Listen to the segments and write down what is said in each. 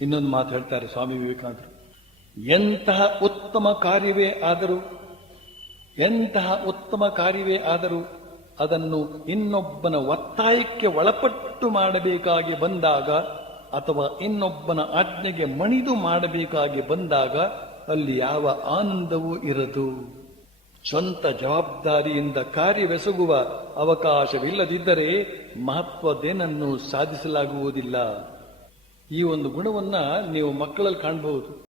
ಇನ್ನೊಂದು ಮಾತು ಹೇಳ್ತಾರೆ ಸ್ವಾಮಿ ವಿವೇಕಾನಂದರು. ಎಂತಹ ಉತ್ತಮ ಕಾರ್ಯವೇ ಆದರೂ, ಎಂತಹ ಉತ್ತಮ ಕಾರ್ಯವೇ ಆದರೂ ಅದನ್ನು ಇನ್ನೊಬ್ಬನ ಒತ್ತಾಯಕ್ಕೆ ಒಳಪಟ್ಟು ಮಾಡಬೇಕಾಗಿ ಬಂದಾಗ ಅಥವಾ ಇನ್ನೊಬ್ಬನ ಆಜ್ಞೆಗೆ ಮಣಿದು ಮಾಡಬೇಕಾಗಿ ಬಂದಾಗ ಅಲ್ಲಿ ಯಾವ ಆನಂದವೂ ಇರದು. ಸ್ವಂತ ಜವಾಬ್ದಾರಿಯಿಂದ ಕಾರ್ಯವೆಸಗುವ ಅವಕಾಶವಿಲ್ಲದಿದ್ದರೆ ಮಹತ್ವದೇನನ್ನು ಸಾಧಿಸಲಾಗುವುದಿಲ್ಲ. ಈ ಒಂದು ಗುಣವನ್ನ ನೀವು ಮಕ್ಕಳಲ್ಲಿ ಕಾಣಬಹುದು.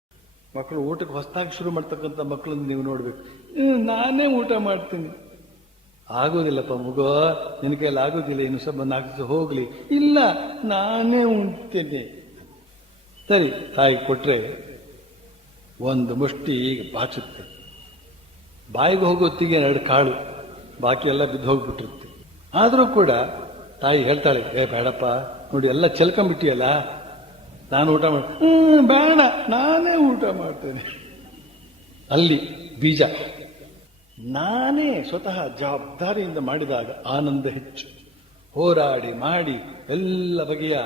ಮಕ್ಕಳು ಊಟಕ್ಕೆ ಹೊಸದಾಗಿ ಶುರು ಮಾಡ್ತಕ್ಕಂಥ ಮಕ್ಕಳನ್ನು ನೀವು ನೋಡ್ಬೇಕು. ನಾನೇ ಊಟ ಮಾಡ್ತೀನಿ. ಆಗೋದಿಲ್ಲಪ್ಪ ಮಗು, ನಿನ್ನ ಕೈಯಲ್ಲಿ ಆಗೋದಿಲ್ಲ, ಇನ್ನು ಸ್ವಲ್ಪ ನಾಲ್ಕು ಹೋಗ್ಲಿ. ಇಲ್ಲ, ನಾನೇ ಉಣ್ತೇನೆ. ಸರಿ, ತಾಯಿ ಕೊಟ್ರೆ ಒಂದು ಮುಷ್ಟಿ ಈಗ ಬಾಚುತ್ತೆ. ಬಾಯಿಗೆ ಹೋಗೋತ್ತಿಗೆ ಎರಡು ಕಾಳು, ಬಾಕಿ ಎಲ್ಲ ಬಿದ್ದು ಹೋಗ್ಬಿಟ್ಟಿರುತ್ತೆ. ಆದರೂ ಕೂಡ ತಾಯಿ ಹೇಳ್ತಾಳೆ, ಏ, ಬೇಡಪ್ಪ, ನೋಡಿ ಎಲ್ಲ ಚೆಲ್ಕೊಂಡ್ಬಿಟ್ಟಿಯಲ್ಲ ನಾನು ಊಟ ಮಾಡಿ ಹ್ಞೂ ಬೇಡ, ನಾನೇ ಊಟ ಮಾಡ್ತೇನೆ. ಅಲ್ಲಿ ಬೀಜ. ನಾನೇ ಸ್ವತಃ ಜವಾಬ್ದಾರಿಯಿಂದ ಮಾಡಿದಾಗ ಆನಂದ ಹೆಚ್ಚು. ಹೋರಾಡಿ ಮಾಡಿ ಎಲ್ಲ ಬಗೆಯ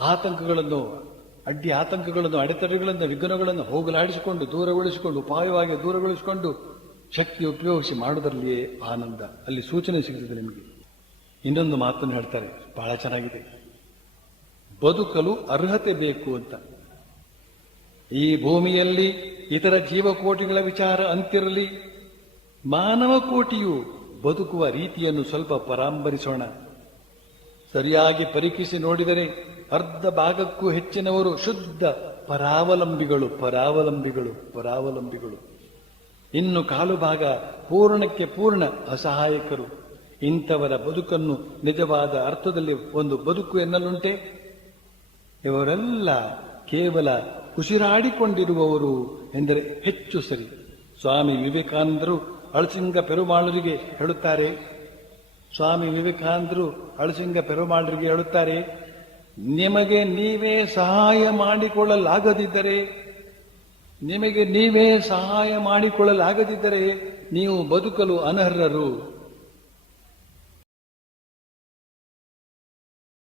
ಆತಂಕಗಳನ್ನು, ಅಡ್ಡಿ ಆತಂಕಗಳನ್ನು, ಅಡೆತಡೆಗಳನ್ನು, ವಿಘ್ನಗಳನ್ನು ಹೋಗಲಾಡಿಸಿಕೊಂಡು, ದೂರಗೊಳಿಸಿಕೊಂಡು, ಉಪಾಯವಾಗಿ ದೂರಗೊಳಿಸಿಕೊಂಡು ಶಕ್ತಿ ಉಪಯೋಗಿಸಿ ಮಾಡುವುದರಲ್ಲಿಯೇ ಆನಂದ. ಅಲ್ಲಿ ಸೂಚನೆ ಸಿಗುತ್ತದೆ ನಿಮಗೆ. ಇನ್ನೊಂದು ಮಾತನ್ನು ಹೇಳ್ತಾರೆ. ಬಹಳ ಚೆನ್ನಾಗಿದೆ. ಬದುಕಲು ಅರ್ಹತೆ ಬೇಕು ಅಂತ. ಈ ಭೂಮಿಯಲ್ಲಿ ಇತರ ಜೀವಕೋಟಿಗಳ ವಿಚಾರ ಅಂತಿರಲಿ, ಮಾನವ ಕೋಟಿಯು ಬದುಕುವ ರೀತಿಯನ್ನು ಸ್ವಲ್ಪ ಪರಾಂಬರಿಸೋಣ. ಸರಿಯಾಗಿ ಪರೀಕ್ಷಿಸಿ ನೋಡಿದರೆ ಅರ್ಧ ಭಾಗಕ್ಕೂ ಹೆಚ್ಚಿನವರು ಶುದ್ಧ ಪರಾವಲಂಬಿಗಳು ಪರಾವಲಂಬಿಗಳು ಪರಾವಲಂಬಿಗಳು. ಇನ್ನು ಕಾಲು ಭಾಗ ಪೂರ್ಣಕ್ಕೆ ಪೂರ್ಣ ಅಸಹಾಯಕರು. ಇಂಥವರ ಬದುಕನ್ನು ನಿಜವಾದ ಅರ್ಥದಲ್ಲಿ ಒಂದು ಬದುಕು ಎನ್ನಲುಂಟೆ. ಇವರೆಲ್ಲ ಕೇವಲ ಉಸಿರಾಡಿಕೊಂಡಿರುವವರು ಎಂದರೆ ಹೆಚ್ಚು ಸರಿ. ಸ್ವಾಮಿ ವಿವೇಕಾನಂದರು ಅಳಸಿಂಗ ಪೆರುಮಾಳರಿಗೆ ಹೇಳುತ್ತಾರೆ. ಸ್ವಾಮಿ ವಿವೇಕಾನಂದರು ಅಳಸಿಂಗ ಪೆರುಮಾಳರಿಗೆ ಹೇಳುತ್ತಾರೆ, ನಿಮಗೆ ನೀವೇ ಸಹಾಯ ಮಾಡಿಕೊಳ್ಳಲಾಗದಿದ್ದರೆ, ನಿಮಗೆ ನೀವೇ ಸಹಾಯ ಮಾಡಿಕೊಳ್ಳಲಾಗದಿದ್ದರೆ ನೀವು ಬದುಕಲು ಅನರ್ಹರು.